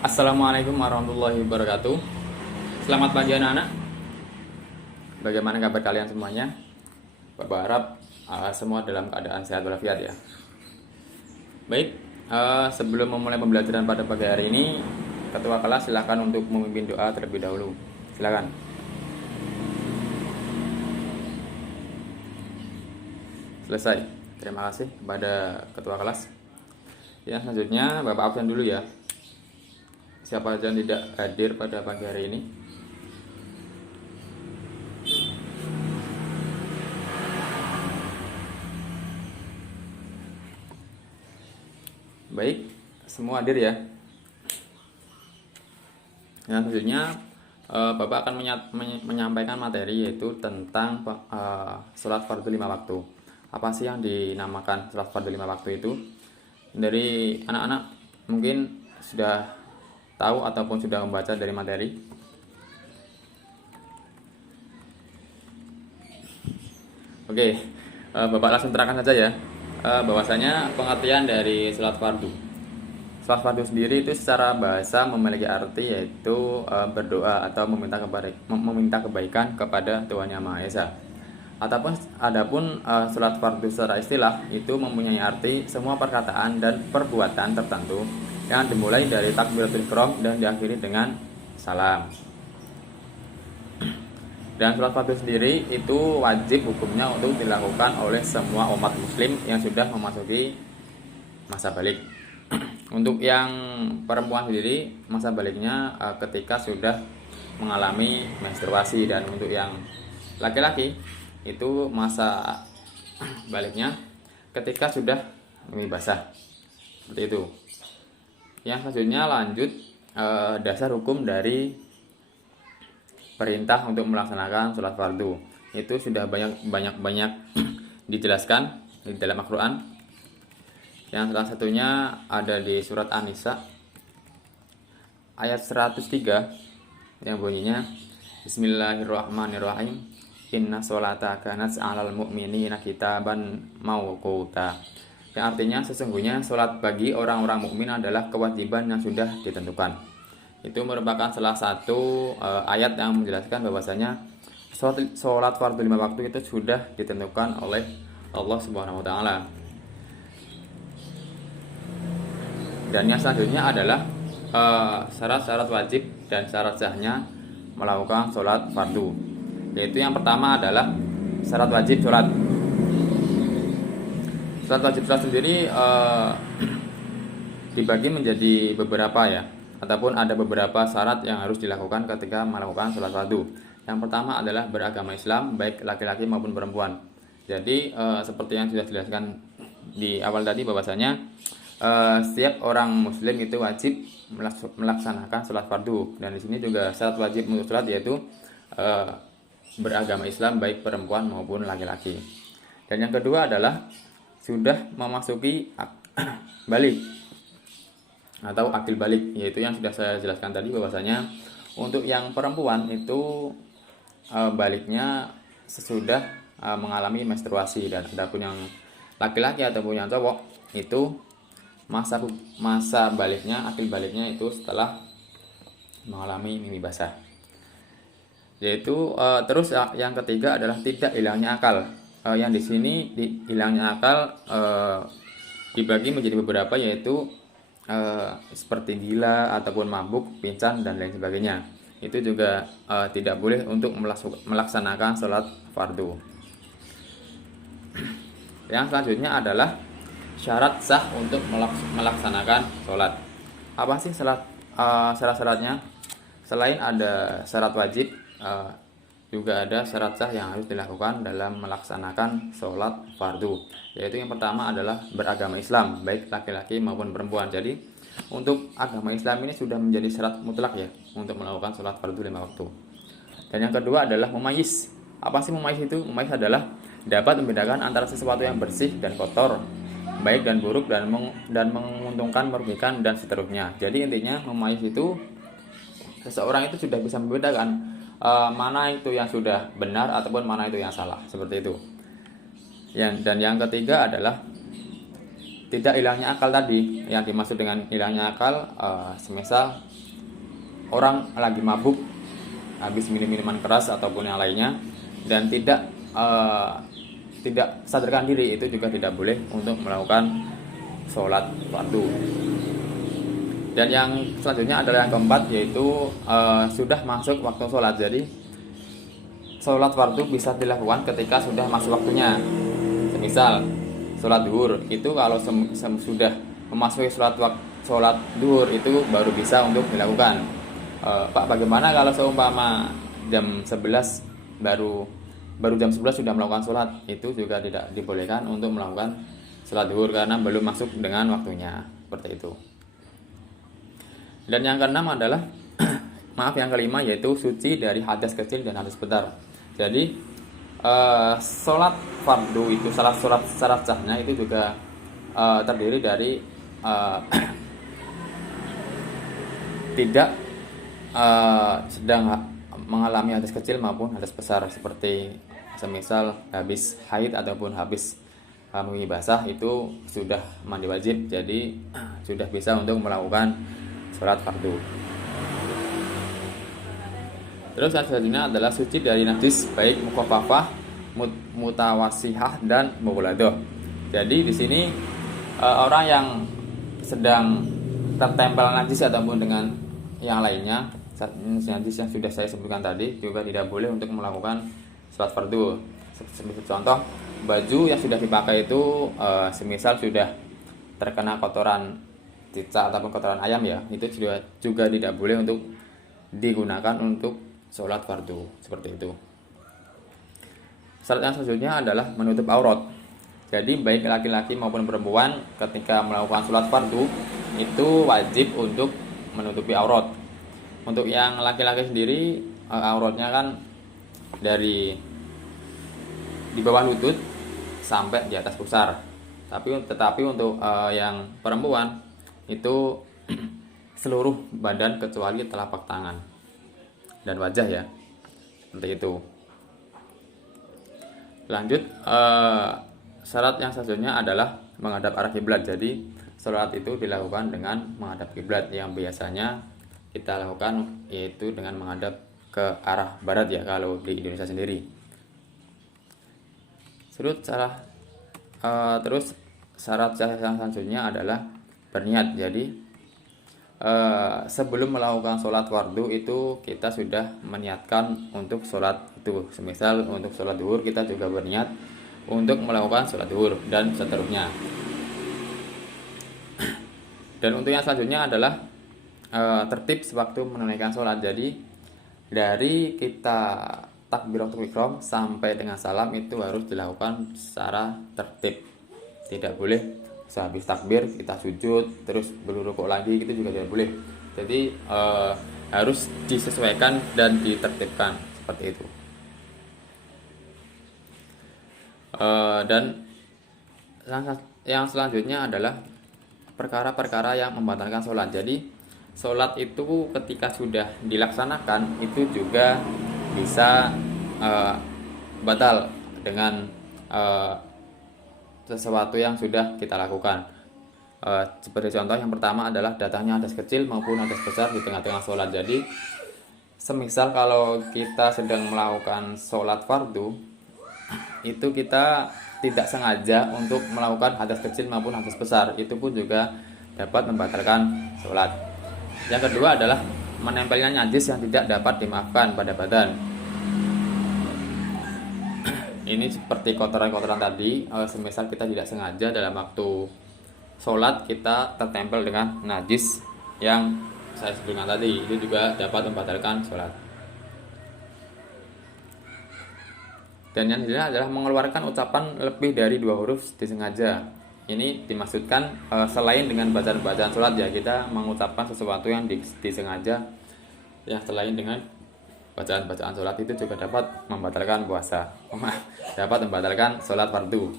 Assalamualaikum warahmatullahi wabarakatuh. Selamat pagi anak-anak. Bagaimana kabar kalian semuanya? Bapak harap semua dalam keadaan sehat walafiat ya. Baik, sebelum memulai pembelajaran pada pagi hari ini, ketua kelas silakan untuk memimpin doa terlebih dahulu. Silakan. Selesai. Terima kasih kepada ketua kelas. Ya, selanjutnya Bapak absen dulu ya. Siapa saja yang tidak hadir pada pagi hari ini? Baik, semua hadir ya. Nah, selanjutnya Bapak akan menyampaikan materi yaitu tentang sholat fardu 5 waktu. Apa sih yang dinamakan sholat fardu 5 waktu itu? Dari anak-anak mungkin sudah tahu ataupun sudah membaca dari materi. Oke, Bapak langsung terangkan saja ya. Bahwasanya pengertian dari sholat fardu. Sholat fardu sendiri itu secara bahasa memiliki arti yaitu berdoa atau meminta kebaikan kepada Tuhan Yang Maha Esa. Adapun sholat fardu secara istilah itu mempunyai arti semua perkataan dan perbuatan tertentu yang dimulai dari takbiratul ihram dan diakhiri dengan salam. Dan sholat fardu sendiri itu wajib hukumnya untuk dilakukan oleh semua umat muslim yang sudah memasuki masa balik. Untuk yang perempuan sendiri masa baliknya ketika sudah mengalami menstruasi, dan untuk yang laki-laki itu masa baliknya ketika sudah mimpi basah. Seperti itu. Yang selanjutnya lanjut dasar hukum dari perintah untuk melaksanakan sholat fardu. Itu sudah banyak dijelaskan di dalam Al-Quran. Yang salah satunya ada di surat An-Nisa ayat 103 yang bunyinya Bismillahirrahmanirrahim. Inna sholata kanat 'alal mu'minina kitaban mawquta. Yang artinya sesungguhnya sholat bagi orang-orang mukmin adalah kewajiban yang sudah ditentukan. Itu merupakan salah satu ayat yang menjelaskan bahwasanya sholat fardu 5 waktu itu sudah ditentukan oleh Allah Subhanahu wa taala. Dan yang selanjutnya adalah syarat-syarat wajib dan syarat sahnya melakukan sholat fardu. Yaitu yang pertama adalah syarat wajib sholat. Syarat wajib sholat sendiri dibagi menjadi beberapa ya, ataupun ada beberapa syarat yang harus dilakukan ketika melakukan sholat fardu. Yang pertama adalah beragama Islam, baik laki-laki maupun perempuan. Jadi seperti yang sudah dijelaskan di awal tadi bahwasanya setiap orang muslim itu wajib melaksanakan sholat fardu. Dan di sini juga syarat wajib untuk sholat yaitu beragama Islam, baik perempuan maupun laki-laki. Dan yang kedua adalah sudah memasuki balik atau akil balik, yaitu yang sudah saya jelaskan tadi bahwasanya untuk yang perempuan itu baliknya sesudah mengalami menstruasi, dan adapun yang laki-laki ataupun yang cowok itu masa baliknya, akil baliknya itu setelah mengalami mimpi basah. Yaitu terus yang ketiga adalah tidak hilangnya akal. Yang di sini hilangnya akal dibagi menjadi beberapa, yaitu seperti gila ataupun mabuk, pingsan dan lain sebagainya. Itu juga tidak boleh untuk melaksanakan sholat fardu. Yang selanjutnya adalah syarat sah untuk melaksanakan sholat. Apa sih syarat-syaratnya? Selain ada syarat wajib, juga ada syarat sah yang harus dilakukan dalam melaksanakan sholat fardu. Yaitu yang pertama adalah beragama Islam, baik laki-laki maupun perempuan. Jadi untuk agama Islam ini sudah menjadi syarat mutlak ya untuk melakukan sholat fardu 5 waktu. Dan yang kedua adalah mumayyiz. Apa sih mumayyiz itu? Mumayyiz adalah dapat membedakan antara sesuatu yang bersih dan kotor, baik dan buruk, dan menguntungkan, merugikan, dan seterusnya. Jadi intinya mumayyiz itu seseorang itu sudah bisa membedakan mana itu yang sudah benar ataupun mana itu yang salah, seperti itu. Dan yang ketiga adalah tidak hilangnya akal tadi. Yang dimaksud dengan hilangnya akal, semisal orang lagi mabuk, habis minum minuman keras ataupun yang lainnya, dan tidak sadarkan diri, itu juga tidak boleh untuk melakukan sholat fardu. Dan yang selanjutnya adalah yang keempat, yaitu sudah masuk waktu sholat. Jadi sholat fardu bisa dilakukan ketika sudah masuk waktunya. Misal sholat duhur itu kalau sudah memasuki sholat duhur itu baru bisa untuk dilakukan. Pak, bagaimana kalau seumpama jam 11 baru jam 11 sudah melakukan sholat? Itu juga tidak dibolehkan untuk melakukan sholat duhur karena belum masuk dengan waktunya, seperti itu. Dan yang keenam adalah yang kelima, yaitu suci dari hadas kecil dan hadas besar. Jadi sholat fardu itu syarat sahnya itu juga terdiri dari tidak sedang mengalami hadas kecil maupun hadas besar, seperti semisal habis haid ataupun habis mani basah, itu sudah mandi wajib, jadi sudah bisa untuk melakukan sholat fardu. Terus yang selanjutnya adalah suci dari najis baik mukhafafah, mutawasihah, dan mughladah. Jadi di sini orang yang sedang tertempel najis ataupun dengan yang lainnya, najis yang sudah saya sebutkan tadi, juga tidak boleh untuk melakukan sholat fardu. Sebagai contoh, baju yang sudah dipakai itu semisal sudah terkena kotoran cicak ataupun kotoran ayam, ya, itu juga tidak boleh untuk digunakan untuk sholat fardu, seperti itu. Syarat yang selanjutnya adalah menutup aurat. Jadi baik laki-laki maupun perempuan ketika melakukan sholat fardu itu wajib untuk menutupi aurat. Untuk yang laki-laki sendiri, auratnya kan dari di bawah lutut sampai di atas pusar. Tetapi untuk yang perempuan itu seluruh badan kecuali telapak tangan dan wajah, ya, seperti itu. Lanjut, syarat yang selanjutnya adalah menghadap arah kiblat. Jadi sholat itu dilakukan dengan menghadap kiblat, yang biasanya kita lakukan yaitu dengan menghadap ke arah barat, ya, kalau di Indonesia sendiri. Terus syarat yang selanjutnya adalah berniat. Jadi sebelum melakukan sholat fardu itu kita sudah meniatkan untuk sholat itu. Semisal untuk sholat duhur kita juga berniat untuk melakukan sholat duhur dan seterusnya. Dan untuk yang selanjutnya adalah tertib sewaktu menunaikan sholat. Jadi dari kita takbiratul ihram sampai dengan salam itu harus dilakukan secara tertib. Tidak boleh sehabis takbir kita sujud terus berrukuk lagi, gitu juga tidak boleh. Jadi harus disesuaikan dan ditertibkan, seperti itu. Dan yang selanjutnya adalah perkara-perkara yang membatalkan sholat. Jadi sholat itu ketika sudah dilaksanakan itu juga bisa batal dengan sesuatu yang sudah kita lakukan. Seperti contoh yang pertama adalah datangnya hadas kecil maupun hadas besar di tengah-tengah sholat. Jadi semisal kalau kita sedang melakukan sholat fardu, itu kita tidak sengaja untuk melakukan hadas kecil maupun hadas besar, itu pun juga dapat membatalkan sholat. Yang kedua adalah menempelnya najis yang tidak dapat dimaafkan pada badan. Ini seperti kotoran-kotoran tadi, semisal kita tidak sengaja dalam waktu sholat kita tertempel dengan najis yang saya sebutkan tadi, itu juga dapat membatalkan sholat. Dan yang kedua adalah mengeluarkan ucapan lebih dari 2 huruf disengaja. Ini dimaksudkan selain dengan bacaan-bacaan sholat, ya, kita mengucapkan sesuatu yang disengaja yang selain dengan bacaan-bacaan sholat, itu juga dapat membatalkan puasa, dapat membatalkan sholat fardu.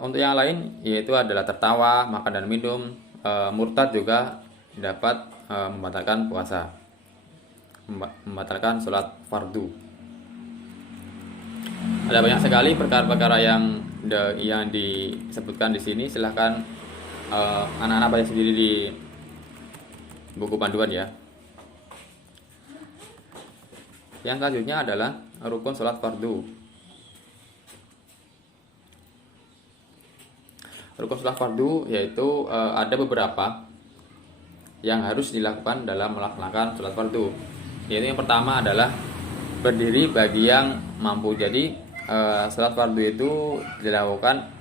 Untuk yang lain yaitu adalah tertawa, makan dan minum, murtad juga dapat membatalkan puasa, membatalkan sholat fardu. Ada banyak sekali perkara-perkara yang disebutkan di sini. Silahkan anak-anak baca sendiri di buku panduan ya. Yang selanjutnya adalah rukun sholat fardu. Rukun sholat fardu yaitu ada beberapa yang harus dilakukan dalam melaksanakan sholat fardu. Yaitu yang pertama adalah berdiri bagi yang mampu. Jadi sholat fardu itu dilakukan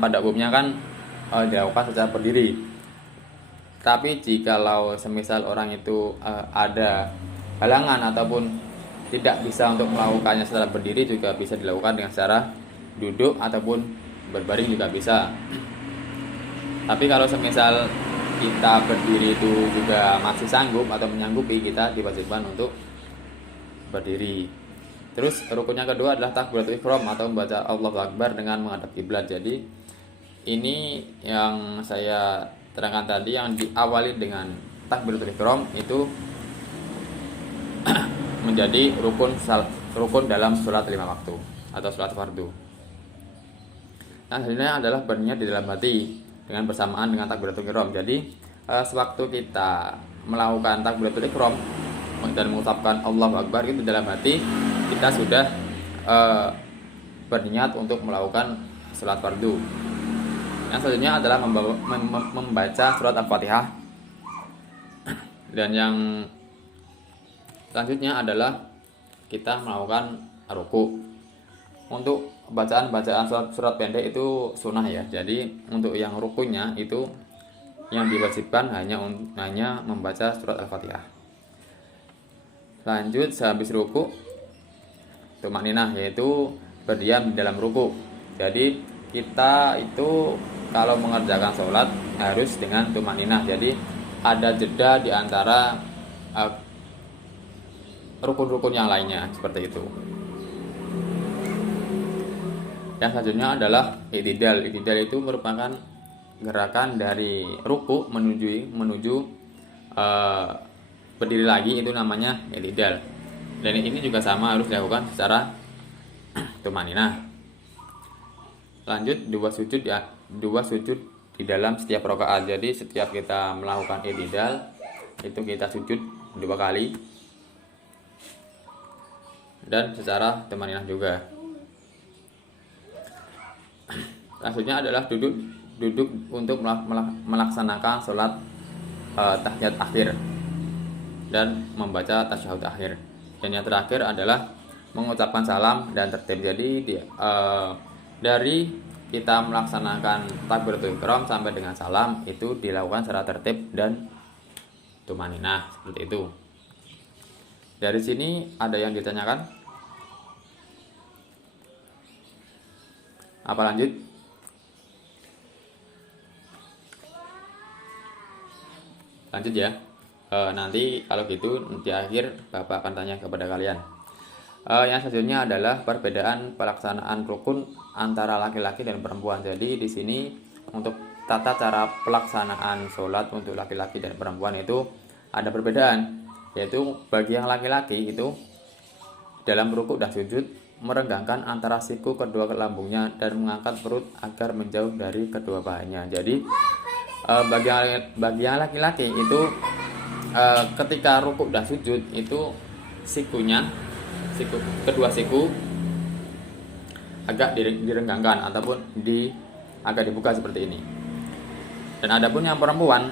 pada umumnya kan dilakukan secara berdiri. Tapi jikalau semisal orang itu ada halangan ataupun tidak bisa untuk melakukannya secara berdiri, juga bisa dilakukan dengan cara duduk ataupun berbaring juga bisa. Tapi kalau semisal kita berdiri itu juga masih sanggup atau menyanggupi, kita diwajibkan untuk berdiri. Terus rukunnya kedua adalah takbiratul ihram atau membaca Allahu Akbar dengan menghadap kiblat. Jadi ini yang saya terangkan tadi, yang diawali dengan takbiratul ihram itu menjadi rukun dalam sholat 5 waktu atau sholat fardu. Nah, selanjutnya adalah berniat di dalam hati dengan bersamaan dengan takbiratul ihram. Jadi sewaktu kita melakukan takbiratul ihram dan mengucapkan Allahu Akbar itu dalam hati, kita sudah berniat untuk melakukan sholat fardu. Yang selanjutnya adalah membaca surat Al-Fatihah. Dan yang selanjutnya adalah kita melakukan ruku. Untuk bacaan surat pendek itu sunnah ya. Jadi untuk yang rukunya itu yang diwajibkan hanya membaca surat Al-Fatihah. Lanjut, sehabis ruku tumakninah, yaitu berdiam di dalam ruku. Jadi kita itu kalau mengerjakan sholat harus dengan tumakninah. Jadi ada jeda di antara rukun-rukun yang lainnya, seperti itu. Yang selanjutnya adalah i'tidal. I'tidal itu merupakan gerakan dari ruku menuju berdiri lagi, itu namanya i'tidal. Dan ini juga sama, harus dilakukan secara tumaninah. Lanjut, dua sujud di dalam setiap rakaat. Jadi setiap kita melakukan i'tidal itu kita sujud 2 kali dan secara tumaninah juga. Selanjutnya adalah duduk untuk melaksanakan sholat tahiyat akhir dan membaca tasyahud akhir. Dan yang terakhir adalah mengucapkan salam dan tertib. Jadi dari kita melaksanakan takbiratul ihram sampai dengan salam itu dilakukan secara tertib dan tumaninah, seperti itu. Dari sini ada yang ditanyakan? Apa lanjut? Lanjut ya. Nanti kalau gitu di akhir Bapak akan tanya kepada kalian. Yang selanjutnya adalah perbedaan pelaksanaan rukun antara laki-laki dan perempuan. Jadi di sini untuk tata cara pelaksanaan sholat untuk laki-laki dan perempuan itu ada perbedaan. Yaitu bagi yang laki-laki itu dalam rukuk dan sujud merenggangkan antara siku kedua lambungnya dan mengangkat perut agar menjauh dari kedua pahanya. Jadi bagi yang laki-laki itu ketika rukuk dan sujud itu kedua siku agak direnggangkan ataupun agak dibuka seperti ini. Dan adapun yang perempuan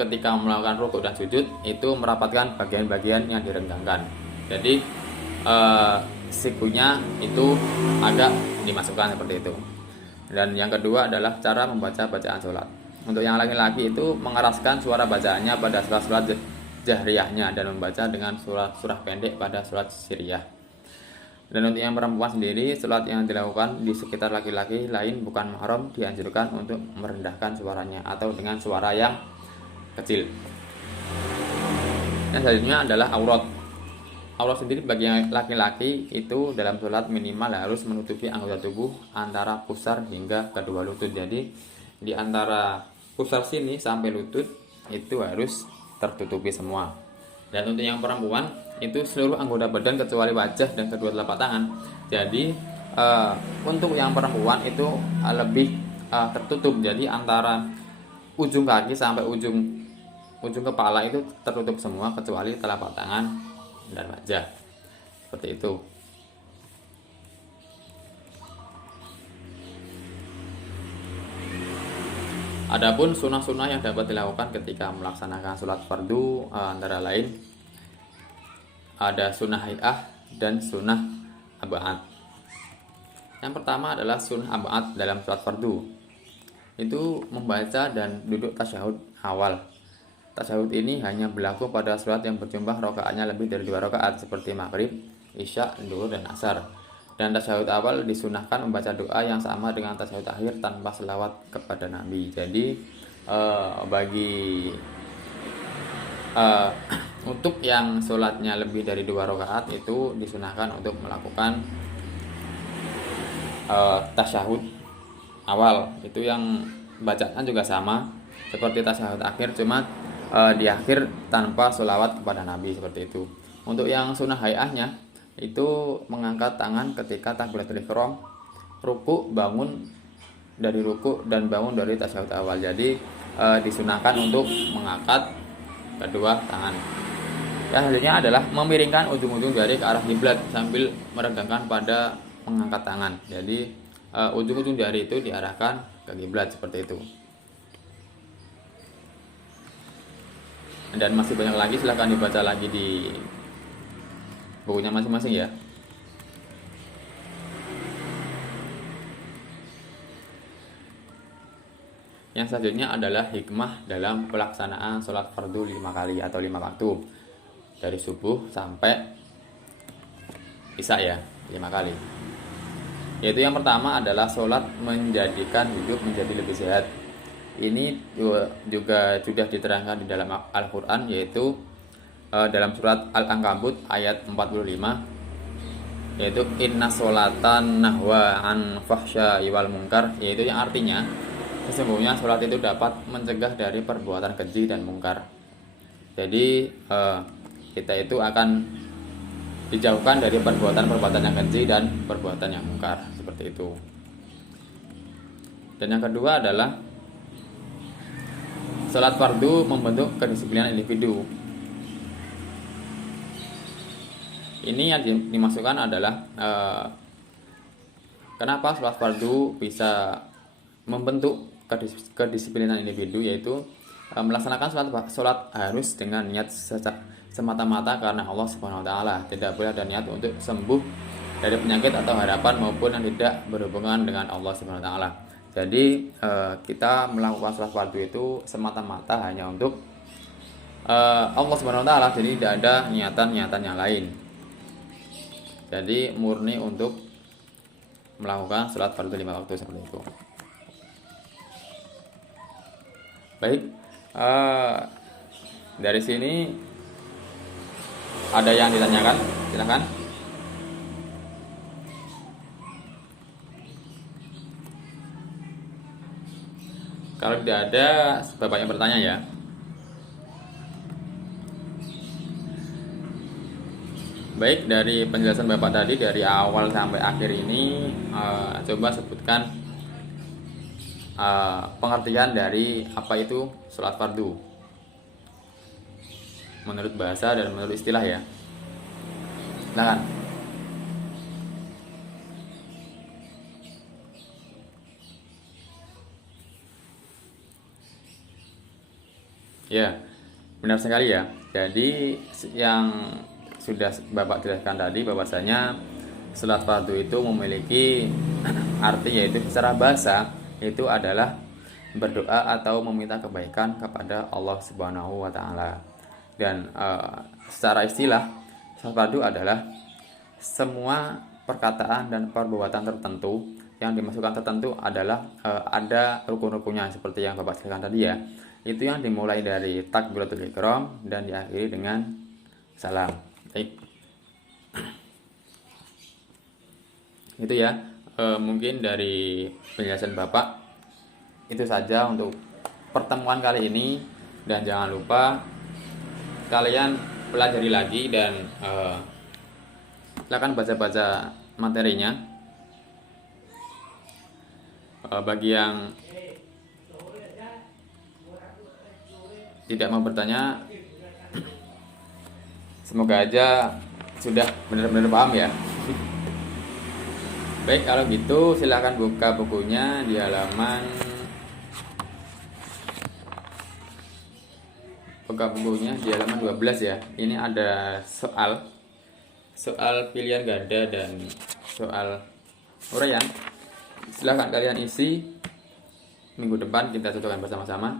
ketika melakukan rukuk dan sujud itu merapatkan bagian-bagian yang direnggangkan. Jadi sikunya itu agak dimasukkan seperti itu. Dan yang kedua adalah cara membaca bacaan sholat. Untuk yang laki-laki itu mengeraskan suara bacaannya pada surat-surat jahriyahnya dan membaca dengan surah pendek pada surat siriyah. Dan untuk yang perempuan sendiri, sholat yang dilakukan di sekitar laki-laki lain bukan mahram dianjurkan untuk merendahkan suaranya atau dengan suara yang kecil. Yang selanjutnya adalah aurat. Aurat sendiri bagi yang laki-laki itu dalam sholat minimal harus menutupi anggota tubuh antara pusar hingga kedua lutut. Jadi di antara pusar sini sampai lutut itu harus tertutupi semua. Dan untuk yang perempuan itu seluruh anggota badan kecuali wajah dan kedua telapak tangan. Jadi Untuk yang perempuan itu lebih tertutup, jadi antara ujung kaki sampai ujung kepala itu tertutup semua kecuali telapak tangan dan wajah, seperti itu. Adapun sunnah-sunnah yang dapat dilakukan ketika melaksanakan sholat fardu antara lain ada sunnah hai'ah dan sunnah ab'ad. Yang pertama adalah sunnah ab'ad dalam sholat fardu. Itu membaca dan duduk tasyahud awal. Tasyahud ini hanya berlaku pada sholat yang berjumlah rakaatnya lebih dari 2 rakaat seperti maghrib, isya, zuhur, dan asar. Dan tasyahud awal disunahkan membaca doa yang sama dengan tasyahud akhir tanpa selawat kepada Nabi. Jadi untuk yang sholatnya lebih dari 2 rakaat itu disunahkan untuk melakukan tasyahud awal. Itu yang bacaan juga sama seperti tasyahud akhir, cuma di akhir tanpa sholawat kepada Nabi, seperti itu. Untuk yang sunnah hai'ahnya itu mengangkat tangan ketika takbiratul ihram, ruku, bangun dari ruku, dan bangun dari tasyahud awal. Jadi disunahkan untuk mengangkat kedua tangan. Ya, hasilnya adalah memiringkan ujung-ujung jari ke arah kiblat sambil meregangkan pada mengangkat tangan. Jadi ujung-ujung jari itu diarahkan ke kiblat, seperti itu. Dan masih banyak lagi, silahkan dibaca lagi di bukunya masing-masing ya. Yang selanjutnya adalah hikmah dalam pelaksanaan sholat fardu 5 kali atau 5 waktu dari subuh sampai isya ya, 5 kali. Yaitu yang pertama adalah sholat menjadikan hidup menjadi lebih sehat. Ini juga sudah diterangkan di dalam Al-Quran, yaitu dalam surat Al-Ankabut ayat 45, yaitu inna sholatan nahwa an fahsya'i wal munkar, yaitu yang artinya sesungguhnya sholat itu dapat mencegah dari perbuatan keji dan mungkar. Jadi kita itu akan dijauhkan dari perbuatan-perbuatan yang keji dan perbuatan yang mungkar, seperti itu. Dan yang kedua adalah sholat fardu membentuk kedisiplinan individu. Ini yang dimasukkan adalah kenapa sholat fardu bisa membentuk kedisiplinan individu, yaitu melaksanakan sholat harus dengan niat semata-mata karena Allah Subhanahu wa taala. Tidak boleh ada niat untuk sembuh dari penyakit atau harapan maupun yang tidak berhubungan dengan Allah Subhanahu wa taala. Jadi kita melakukan sholat fardu itu semata-mata hanya untuk Allah Subhanahu wa taala, jadi tidak ada niatan-niatan yang lain. Jadi murni untuk melakukan sholat fardu 5 waktu, seperti itu. Baik, dari sini ada yang ditanyakan? Silakan. Kalau tidak ada, Bapak yang bertanya ya. Baik, dari penjelasan Bapak tadi dari awal sampai akhir ini, coba sebutkan pengertian dari apa itu sholat fardu menurut bahasa dan menurut istilah ya. Silakan. Ya, benar sekali ya. Jadi yang sudah Bapak jelaskan tadi bahwasanya sholat fardu itu memiliki arti, yaitu secara bahasa itu adalah berdoa atau meminta kebaikan kepada Allah Subhanahu wa taala. Dan secara istilah sholat fardu adalah semua perkataan dan perbuatan tertentu yang dimasukkan tertentu adalah ada rukun-rukunnya seperti yang Bapak jelaskan tadi ya. Itu yang dimulai dari takbiratul ihram dan diakhiri dengan salam. Baik. Itu ya, mungkin dari penjelasan Bapak itu saja untuk pertemuan kali ini, dan jangan lupa kalian pelajari lagi dan silakan baca-baca materinya Bagi yang tidak mau bertanya, semoga aja sudah benar-benar paham ya. Baik, kalau gitu silahkan buka bukunya di halaman buka bukunya di halaman 12 ya. Ini ada soal pilihan ganda dan soal uraian. Silahkan kalian isi, minggu depan kita cocokkan bersama-sama.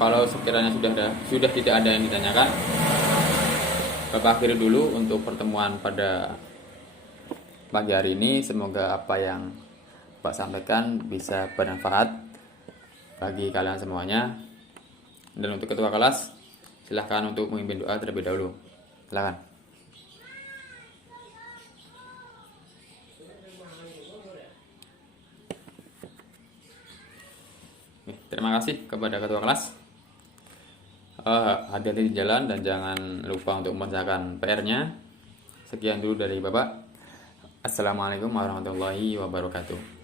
Kalau sekiranya sudah tidak ada yang ditanyakan, Bapak akhiri dulu untuk pertemuan pada pagi hari ini. Semoga apa yang Bapak sampaikan bisa bermanfaat bagi kalian semuanya. Dan untuk ketua kelas, silahkan untuk memimpin doa terlebih dahulu. Silahkan. Terima kasih kepada ketua kelas. Hati-hati di jalan dan jangan lupa untuk mengerjakan PR-nya. Sekian dulu dari Bapak. Assalamualaikum warahmatullahi wabarakatuh.